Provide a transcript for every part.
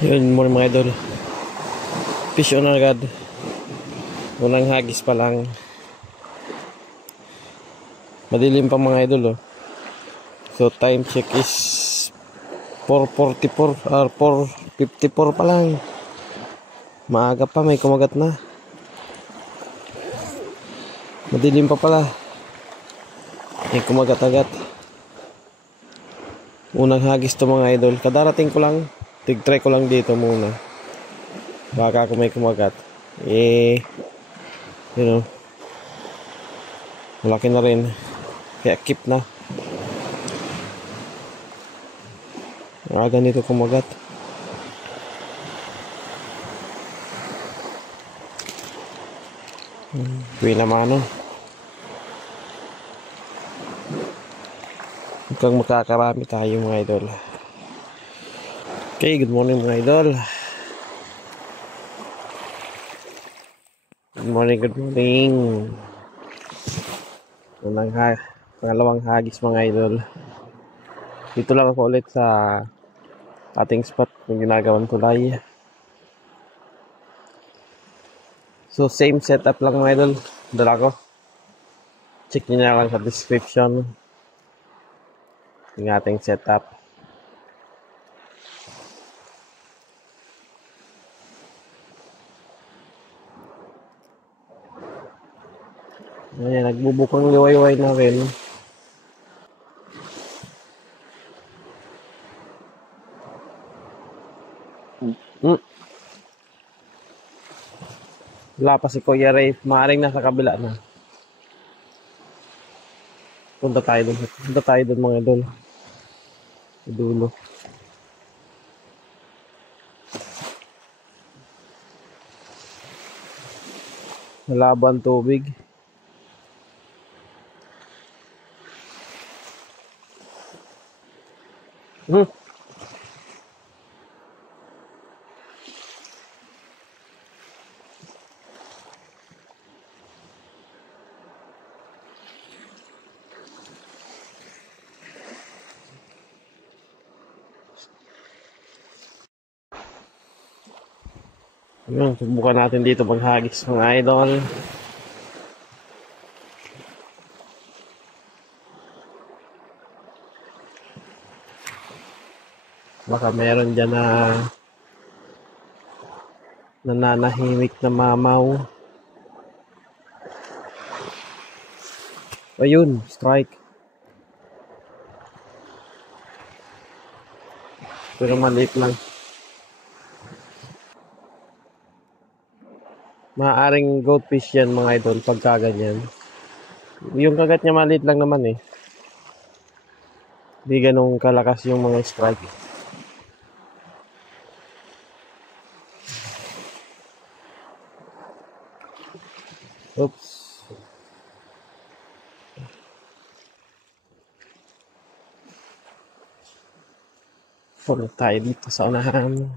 Yun muna mga idol. Fish on agad. Unang hagis pa lang. Madilim pa mga idol oh. So time check is 4:44 or 4:54 pa lang. Maaga pa, may kumagat na. Madilim pa pala. May kumagat agad. Unang hagis to mga idol. Kadarating ko lang. Tig-try ko lang dito muna. Baka ako may kumagat. You know. Malaki na rin. Kaya keep na. Ganito kumagat. Uwi naman no. Mukhang makakarami tayo mga idol. Okay, good morning mga idol. Good morning. Pangalawang hagis mga idol. Dito lang ako ulit sa ating spot ng ginagawang tulay. So same setup lang mga idol. Dala ko. Check nyo na lang sa description yung ating setup. Ayan, nagbubukang liwayway na rin. Wala pa si Kuya Ray. Maaring nasa kabila na. Punta tayo doon mga idol. Sa dulo. Malaban tubig. Ayan, subukan natin dito maghagis mga idol. Baka meron dyan na nananahimik na mamaw. Ayun, strike. Pero maliit lang. Maaaring goldfish yan mga idol pagka ganyan. Yung kagat niya maliit lang naman eh. Hindi ganun kalakas yung mga strike. Oops. Punta tayo dito sa unahan.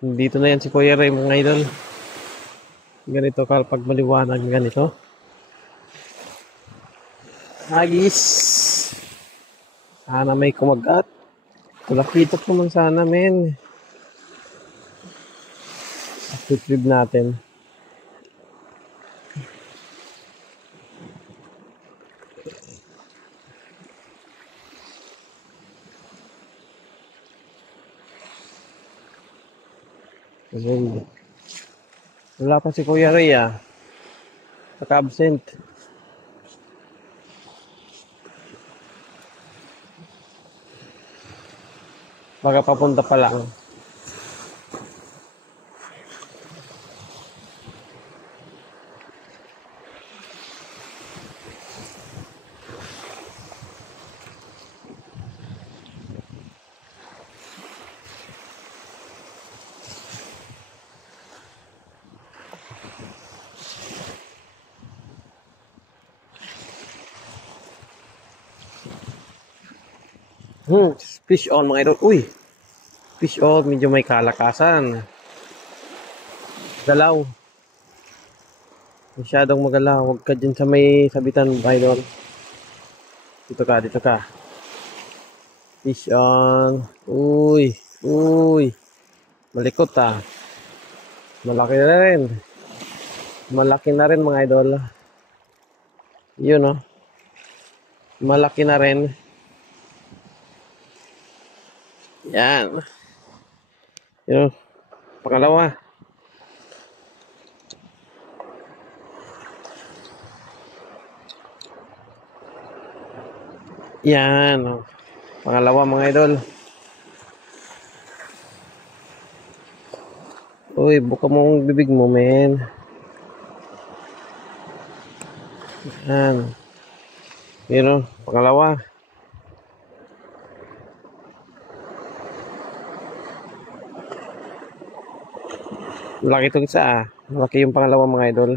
Dito na yan si Kuya Ray mga idol. Ganito kapag maliwanag ganito. Hagis. Sana may kumagat. Kulakitok naman sana men. Retrieve natin. Wala pa si Kuya Ray ah. Naka-absent. Baka papunta pa lang. Fish on mga idol. Uy. Fish on, medyo may kalakasan. Galaw. Masyadong magalaw. Huwag ka dyan sa may sabitan mga idol. Dito ka. Fish on. Uy. Uy. Malikot ah. Malaki na rin. Malaki na rin mga idol. Yun oh. Malaki na rin. Yan. Yun. Pangalawa. Yan. Oh. Pangalawa mga idol. Uy, buka mo ang bibig mo, men. Yan. Yun oh. Pangalawa. Laki itong isa ah. Malaki yung pangalawa mga idol.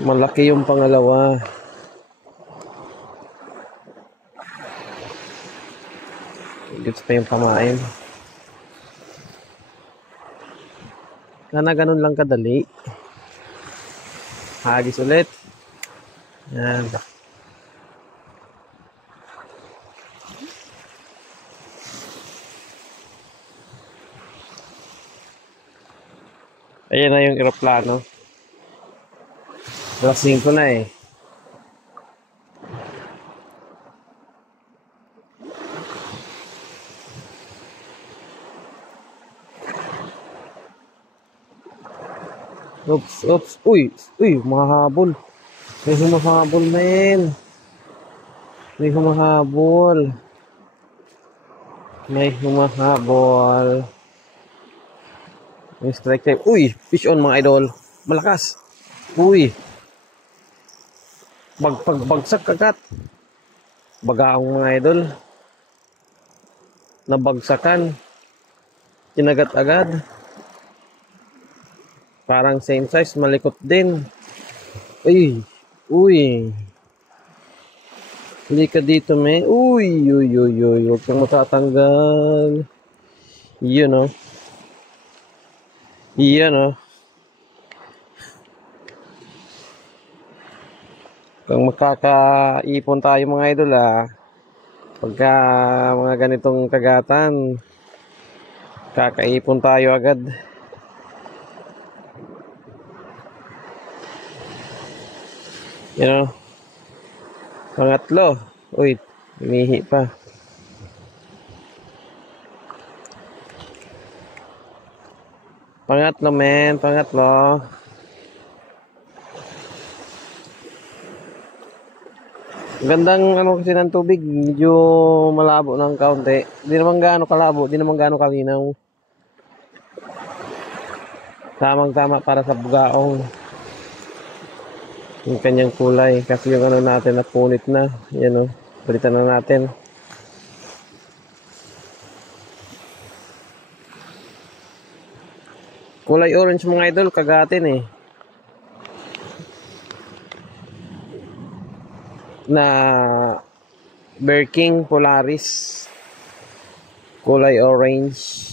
Malaki yung pangalawa. Gets pa yung pamain. Sana ganun lang kadali. Hagis ulit. Yan. Ayan na yung eroplano. Alas 5 na eh. Oops, oops. Uy, uy, mahabol. May humahabol, men. May humahabol. May humahabol. May strike time. Uy, fish on mga idol. Malakas. Uy. Bagsak kagat. Bagaong mga idol. Nabagsakan. Kinagat agad. Parang same size, malikot din. Uy, uy. Hindi ka dito, me. Uy, uy, uy, uy. Huwag kang matatanggal. Yun, oh. Yan, oh. Kung makakaipon tayo mga idol, ah. Pagka mga ganitong kagatan, kakaipon tayo agad. You know, pangatlo. Uy, umihi pa. Pangatlo, men. Pangatlo. Gandang ano kasi ng tubig. Medyo malabo ng kaunti. Di naman gaano kalabo. Di naman gaano kalinaw. Tamang-tama para sa bugaong. Yung kanyang kulay. Kasi yung ano natin napunit na. Yan o. Palitan na natin. Kulay orange mga idol. Kagatin eh. Na Bear King Polaris. Kulay orange.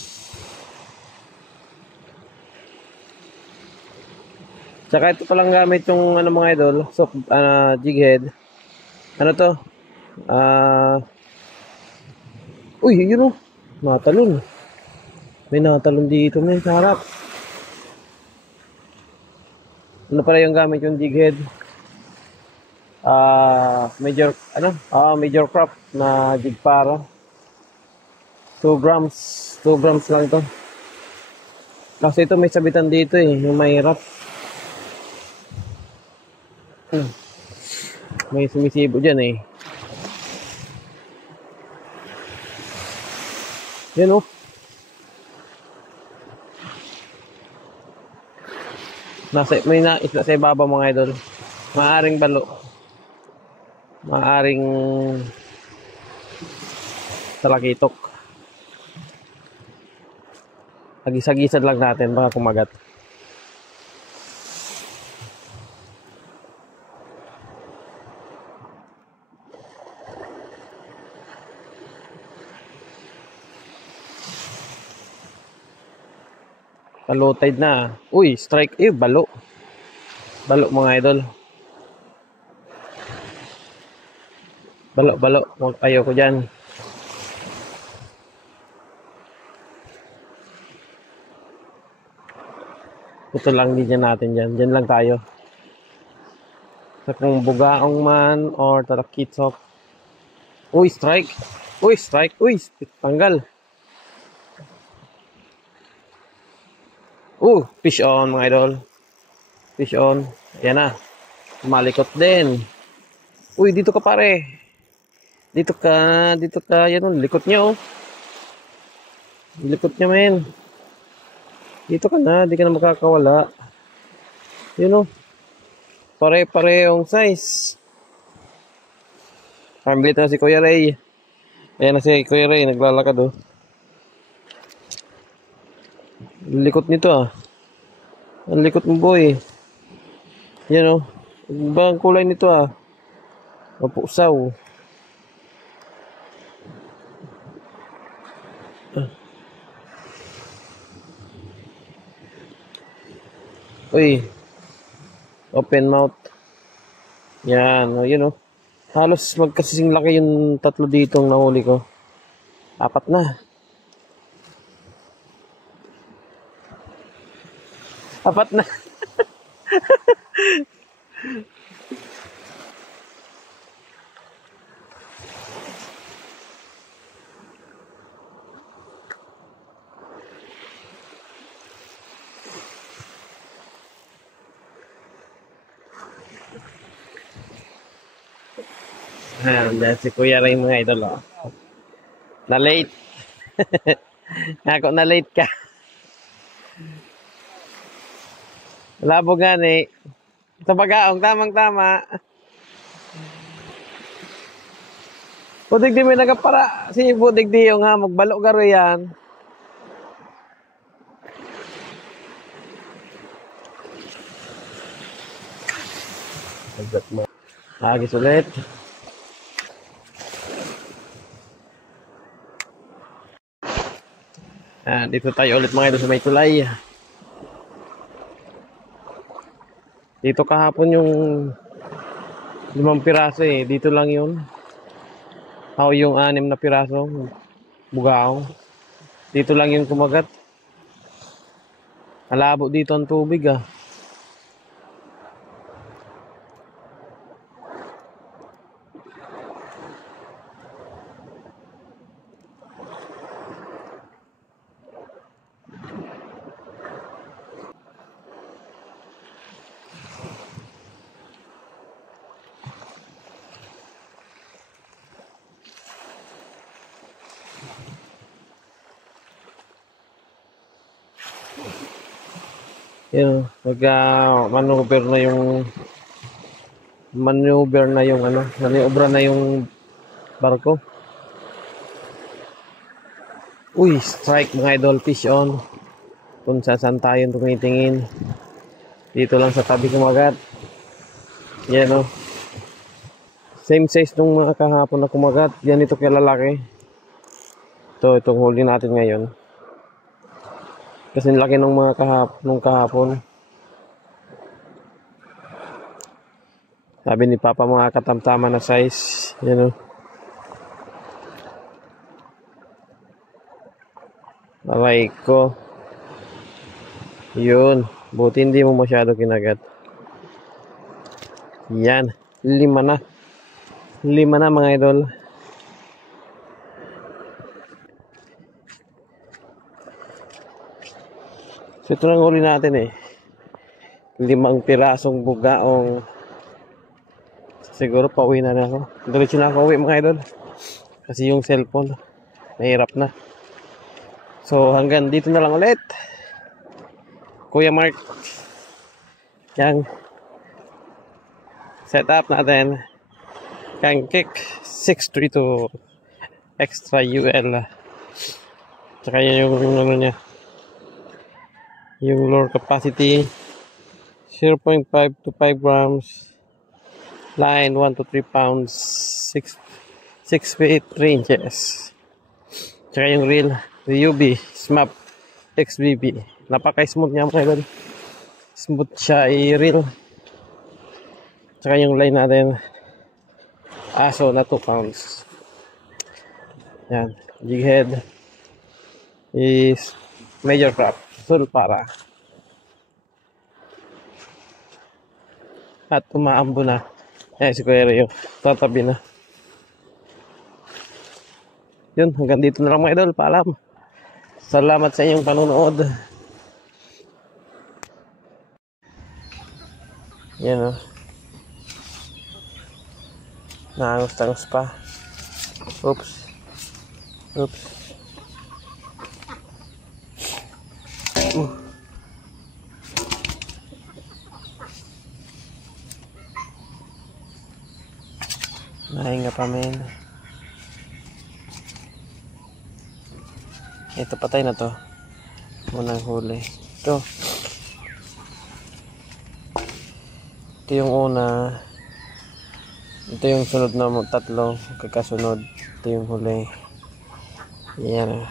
Tsaka ito palang gamit yung ano mga idol, so jig head. Ano to? Uy, yun oh. Natalon. May natalon dito, may sa harap. Ano pala yung gamit yung jig head? Major crop na jig para. 2 grams. 2 grams lang to. Kasi ito may sabitan dito eh, yung mahirap. May sumisibo dyan eh. Yan oh. May isla sa ibaba mga idol. Maaring balo. Maaring talakitok. Hagis-hagisan lang natin baka kumagat. Low tide na. Uy, strike. Balo. Balo mga idol. Balo-balo. Ayoko dyan. Ito lang din natin dyan. Dyan lang tayo. Sa kung bugaong man or tarakitsok. Uy, strike. Uy, strike. Uy, tanggal. Fish on mga idol. Fish on. Ayan na. Malikot din. Uy, dito ka pare. Dito ka. Yan o, likot niya oh. Likot niya men. Dito ka na, di ka na makakawala. Yun o. Pare-parehong size. Pambili na si Kuya Ray. Ayan na si Kuya Ray, naglalakad oh. Likot nito ah. Ang likot mo boy. Yan oh. Iba ang kulay nito ah. Mapusaw. Uy. Open mouth. Yan. O, yun o. Halos magkasing laki yung tatlo dito ang nahuli ko. 4 na. 4 na. Dahil si Kuya Ray mga idol oh. Na late. Ako na late ka. Labo gani. Ito bagaong tamang tama. Budig di may nagapara. Si Budig di yung ha. Magbalo garo yan. Agis ulit. Dito tayo ulit mga idol sa may tulay. Dito kahapon yung 5 piraso eh. Dito lang yun. Yung 6 na piraso. Bugaong. Dito lang yung kumagat. Malabo dito ang tubig ah. Yun, maneuver na yung ano, maniobra na yung barko. Uy, strike mga idol, fish on. Kung saan tayo tumitingin. Dito lang sa tabi kumagat. Yan o. Same size nung mga kahapon na kumagat. Yan ito kaya lalaki. Itong huli natin ngayon. Kasi laki ng mga kahapon. Sabi ni Papa mga katamtama na size. Yan o. Aray ko. Yun. Buti hindi mo masyado kinagat. Yan. 5 na. 5 na mga idol. So ito lang huli natin eh. 5 pirasong bugaong. Siguro pauwi na ako. Diretso na ako uwi mga idol. Kasi yung cellphone mahirap na. So hanggang dito na lang ulit. Kuya Mark. Yang setup natin. Kang kick 632 extra UL. Tsaka yung ano niya. Yung lure capacity 0.5 to 5 grams. Line 1 to 3 pounds. 6 feet 3 inches. Tsaka yung reel UB SMAP XBB. Napaka-smooth niya mga idol. Smooth siya i-reel. Tsaka yung line natin aso na 2 pounds. Yan. Jig head is major crop. Sulpara. At umaambo na. Ayan si Kuya Rio. Tatabi na. Yun, hanggang dito na lang mga idol. Paalam. Salamat sa inyong panonood. Yan o. Naangos-tangos pa. Oops. Oops. Nahinga pa men. Ito patay na to. Unang huli. Ito. Ito yung una. Ito yung sunod na tatlo. Kakasunod. Ito yung huli. Yan.